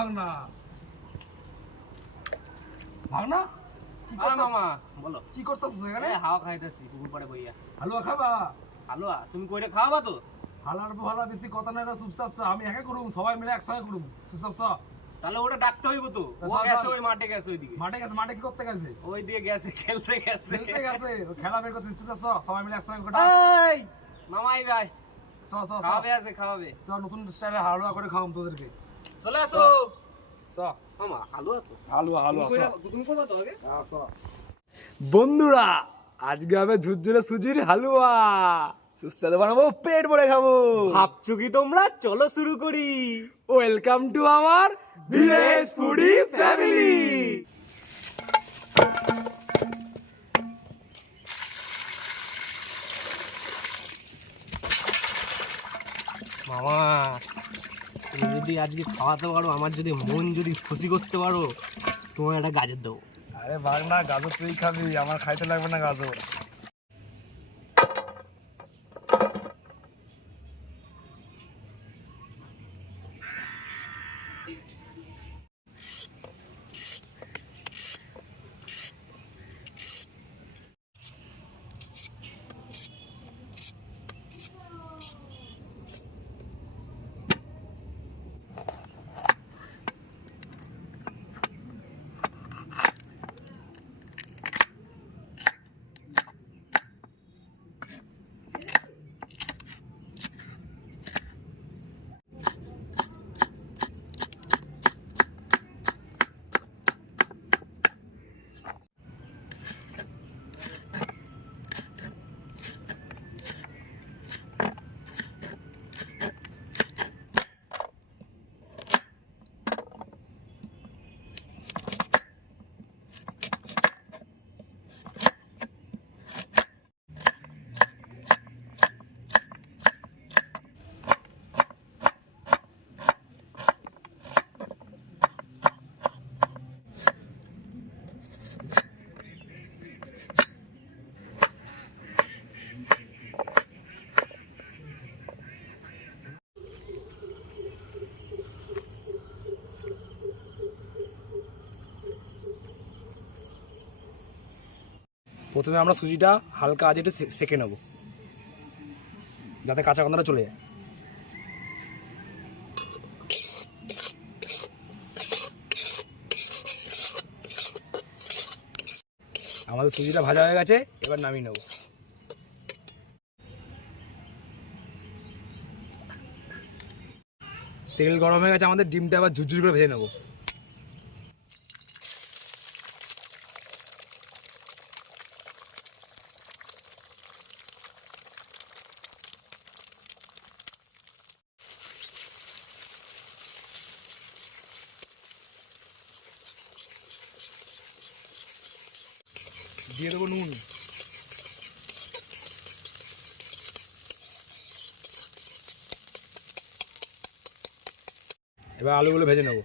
ভাগনা। ভাগনা? আরে মামা বলো কি করতেছিস এখানে? হাওয়া খাইতেছি পুকুর পাড়ে বইয়া। হালুয়া খাবা? হালুয়া তুমি কইরে খাওয়াবা তো? হালার বহালা বেশি কথা নাই রে, চুপচাপ চ। আমি একা করুম, সবাই মিলে একসঙ্গে করুম। চুপচাপ চ। তাহলে ওটা ডাকতে হইব তো। তা ও চল, গেছে চল। ওই মাঠে গেছে ওইদিকে। মাঠে গেছে? মাঠে কি করতে গেছে? ওই দিয়ে গেছে খেলতে গেছে। খেলতে গেছে? ও খেলা বের করতে চুপচাপ চ, সবাই মিলে একসঙ্গে কটা। এই মামাই ভাই চ চ চ। খাওয়াবে আছে খাওয়াবে। চ, নতুন স্টাইলে হালুয়া করে খাওয়াম তোদেরকে। চলে আসো চ। মামা হালুয়া তো। হালুয়া হালুয়া চ। তুমি করবা তো আগে? হ্যাঁ, চ। বন্ধুরা, আজকে হবে ঝুরঝুরে সুজির হালুয়া। সুস্বাদু বানাবো, পেট ভরে খাবো। ভাবছো কি তোমরা? চলো শুরু করি। Welcome to our village foodie family. মামা তুমি যদি আজকে খাওয়াতে পারো, আমার যদি মন যদি খুশি করতে পারো, তোমার একটা গাজর দেবো। আরে ভাগ না, গাজর তুই খাবি, আমার খাইতে লাগবে না গাজর। প্রথমে আমরা সুজিটা হালকা আঁচে একটু সেঁকে নেব, যাতে কাঁচা গন্ধটা চলে যায়। আমাদের সুজিটা ভাজা হয়ে গেছে, এবার নামিয়ে নেব। তেল গরম হয়ে গেছে আমাদের, ডিমটা আবার ঝুরঝুর করে ভেজে নেব। দিয়ে দেবো নুন। এবার আলুগুলো ভেজে নেব।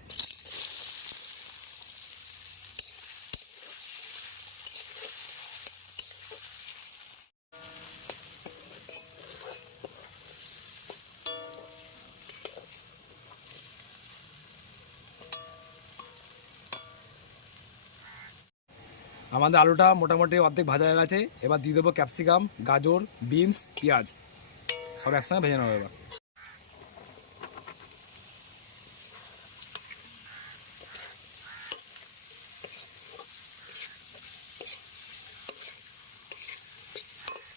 আমাদের আলুটা মোটামুটি অর্ধেক ভাজা হয়ে গেছে, এবার দিয়ে দেবো ক্যাপসিকাম, গাজর, বিনস, পেঁয়াজ, সব একসঙ্গে ভেজে নেবো।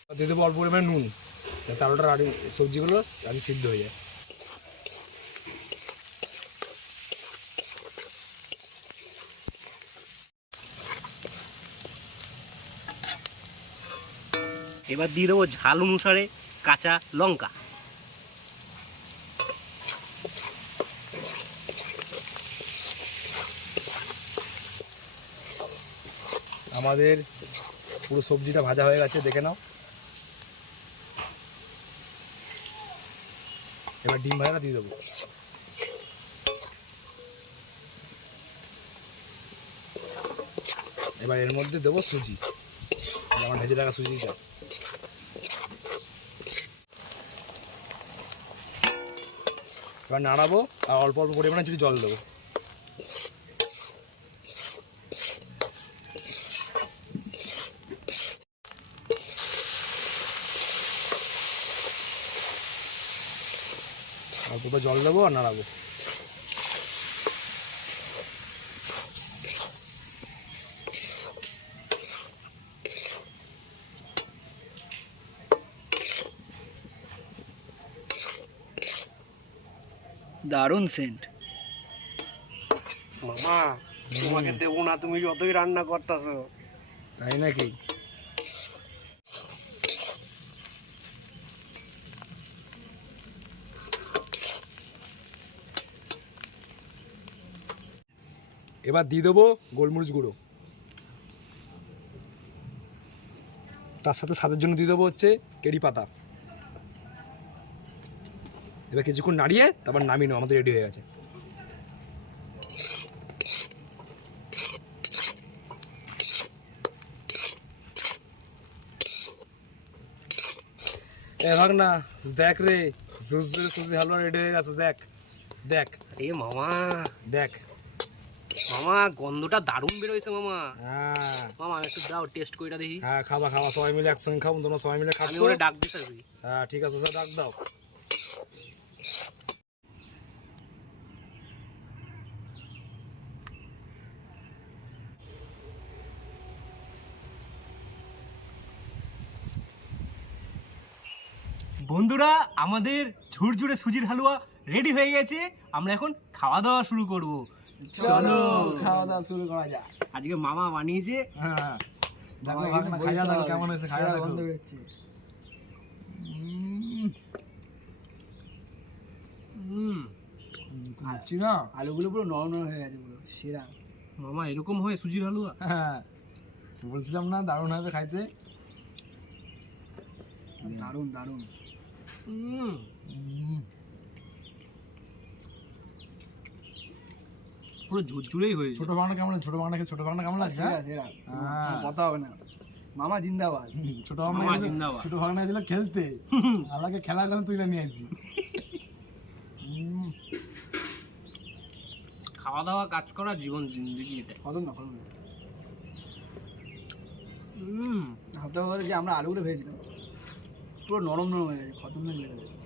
এবার দিয়ে দেবো অল্প পরিমাণে নুন, যাতে আলুটা আগে সবজিগুলো আগে সিদ্ধ হয়ে যায়। এবার দিয়ে দেবো ঝাল অনুসারে কাঁচা লঙ্কা। আমাদের পুরো সবজিটা ভাজা হয়ে গেছে, দেখে নাও। এবার ডিম ভাজাটা দিয়ে দেবো। এবার এর মধ্যে দেবো সুজি, আমার ভেজে রাখা সুজিটা। এবার নাড়াবো আর অল্প অল্প পরিমাণে যদি জল দেবো। অল্প করে জল দেবো আর নাড়াবো। দারুণ সেন্ট। মামা তোমাকে দেবো না, তুমি যতই রান্না করতেছো। তাই নাকি? এবার দিয়ে দেবো গোলমরিচ গুঁড়ো, তার সাথে স্বাদের জন্য দিয়ে দেবো হচ্ছে কেরি পাতা। এবার কিছুক্ষণ নাড়িয়ে তারপর নামিয়ে নেবো, আমাদের রেডি হয়ে গেছে। ভাগ না, দেখ রে সুজি হালুয়া রেডি হয়ে গেছে। দেখ দেখ আরে মামা, দেখ মামা গন্ধটা দারুণ বেরোইছে মামা। হ্যাঁ মামা একটু দাও, টেস্ট কইরা দেখি। হ্যাঁ, খাবা সবাই মিলে একসঙ্গে খাবো, তোমরা সবাই মিলে আমি খাবো। ওরে ডাক দিছি। হ্যাঁ ঠিক আছে, স্যার ডাক দাও। বন্ধুরা, আমাদের ঝুরঝুরে সুজির হালুয়া রেডি হয়ে গেছে। আমরা এখন খাওয়া দাওয়া শুরু করব। চলো খাওয়া দাওয়া শুরু করা যাক। আজকে মামা বানিয়েছে। হ্যাঁ দেখো ভাগ না, খাইয়া দেখো কেমন হয়েছে, খাইয়া দেখো। খাচ্ছি না, আলুগুলো পুরো নরম নরম হয়ে গেছে, পুরো সেরা। মামা এরকম হয় সুজির হালুয়া? হ্যাঁ বলছিলাম না দারুণ হবে খাইতে। দারুণ দারুণ। পুরো ঝুরঝুরেই হয়েছে। ছোট বাংলা কেমন লাগছে? ছোট বাংলা কেমন লাগছে? সেরা সেরা, হ্যাঁ। কথা হবে না। মামা জিন্দাবাদ। ছোট মামা বাংলা জিন্দাবাদ। ছোট বাংলা দিল খেলতে, আলাকে খেলার জন্য তুলে নিয়ে আসছি। খাওয়া দাওয়া কাজ করা জীবন জিন্দগি এটা। খতম না, খতম না। ভাবতে হবে যে আমরা আলুগুলো ভেজেছিলাম, পুরো নরম নরম হয়ে গেছে, খতরনাক লেগে গেছে।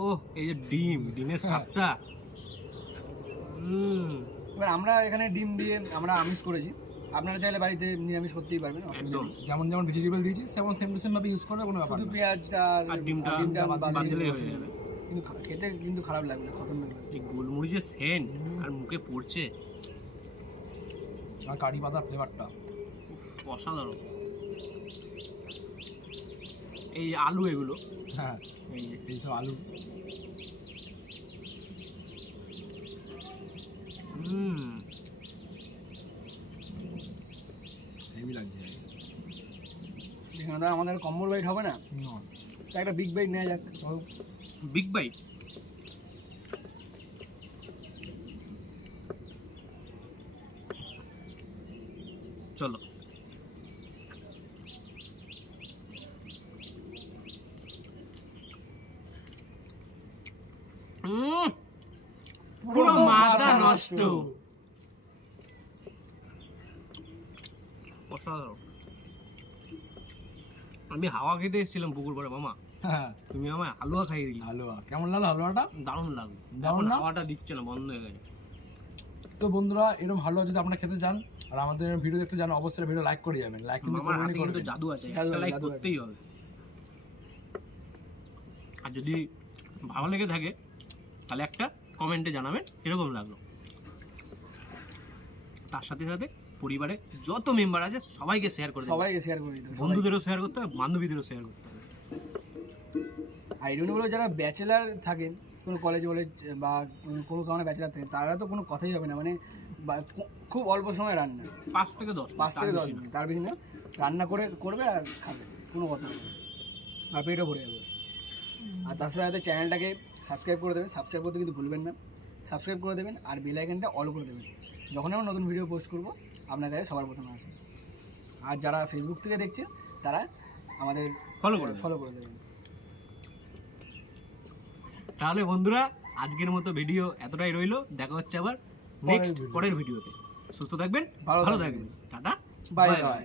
ও এই যে ডিমের স্বাদটা। এবার আমরা এখানে ডিম দিয়ে আমরা আমিষ করেছি, আপনারা চাইলে বাড়িতে নিরামিষ করতেই পারবেন, অসুবিধা একদম নেই। যেমন যেমন ভেজিটেবল দিয়েছি সেমন সেম টু সেম ভাবে ইউজ করলে কোনো ব্যাপার শুধু না। পেঁয়াজটা আর ডিমটা বাদ বাদ দিলেই দিলেই হয়ে অসুবিধা যাবে। নেই। কিন্তু খেতে কিন্তু খারাপ লাগবে, খতরনাক লাগবে। যে গোলমরিচের সেন্ট আর মুখে পড়ছে, আর কারি পাতা ফ্লেভারটা অসাধারণ। এই যে আলু, এগুলো হ্যাঁ, এইসব আলু হেভি লাগছে। এখানে তো আমাদের কম্বল বাইট হবে না, তো একটা বিগ বাইট নেওয়া যাক। Big byte. চলো। পুরো মাথা নষ্ট। অসাধারণ। আমি হাওয়া খেতে এসেছিলাম পুকুর পাড়ে মামা, হ্যাঁ তুমি আমায় হালুয়া খাইয়ে দিলে। হালুয়া কেমন লাগলো? হালুয়াটা দারুণ লাগলো। দারুণ এখন না? হাওয়াটা দিচ্ছে না, বন্ধ হয়ে গেছে। তো বন্ধুরা, এরকম হালুয়া যদি আপনারা খেতে চান আর আমাদের ভিডিও দেখতে চান, অবশ্যই ভিডিও লাইক করে যাবেন। লাইক কিন্তু মামার হাতে করবেনই কিন্তু করবেন। জাদু আছে, জাদু একটা আছে, লাইক জাদু আছে। করতেই হবে। আর যদি ভালো লেগে থাকে তাহলে একটা কমেন্টে জানাবেন কিরকম লাগলো। তার সাথে সাথে পরিবারে যত মেম্বার আছে সবাইকে শেয়ার করে দেবেন। সবাইকে শেয়ার করে দিতে হবে, সবাই। বন্ধুদেরও শেয়ার করতে হবে, বান্ধবীদেরও শেয়ার করতে হবে। আর এগুলো যারা ব্যাচেলার থাকেন, কোনো কলেজ বা কোনো কারণে ব্যাচেলার থাকেন, তারা তো কোনো কথাই হবে না, মানে খুব অল্প সময় রান্না, 5 থেকে 10, 5 থেকে 10 মিনিট, তার বেশি না। রান্না করবে আর খাবে, কোনো কথা হবে না, আর পেটও ভরে যাবে। আর তার সাথে চ্যানেলটাকে সাবস্ক্রাইব করে দেবেন, সাবস্ক্রাইব করতে কিন্তু ভুলবেন না। সাবস্ক্রাইব করে দেবেন আর বেল আইকনটা অল করে দেবেন, যখন আমরা নতুন ভিডিও পোস্ট করবো আপনার কাছে সবার প্রথমে আসে। আর যারা ফেসবুক থেকে দেখছেন তারা আমাদের ফলো করে দেবেন। তাহলে বন্ধুরা, আজকের মতো ভিডিও এতটাই রইলো। দেখা হচ্ছে আবার নেক্সট পরের ভিডিওতে। সুস্থ থাকবেন, ভালো থাকবেন। Tata, bye bye bye.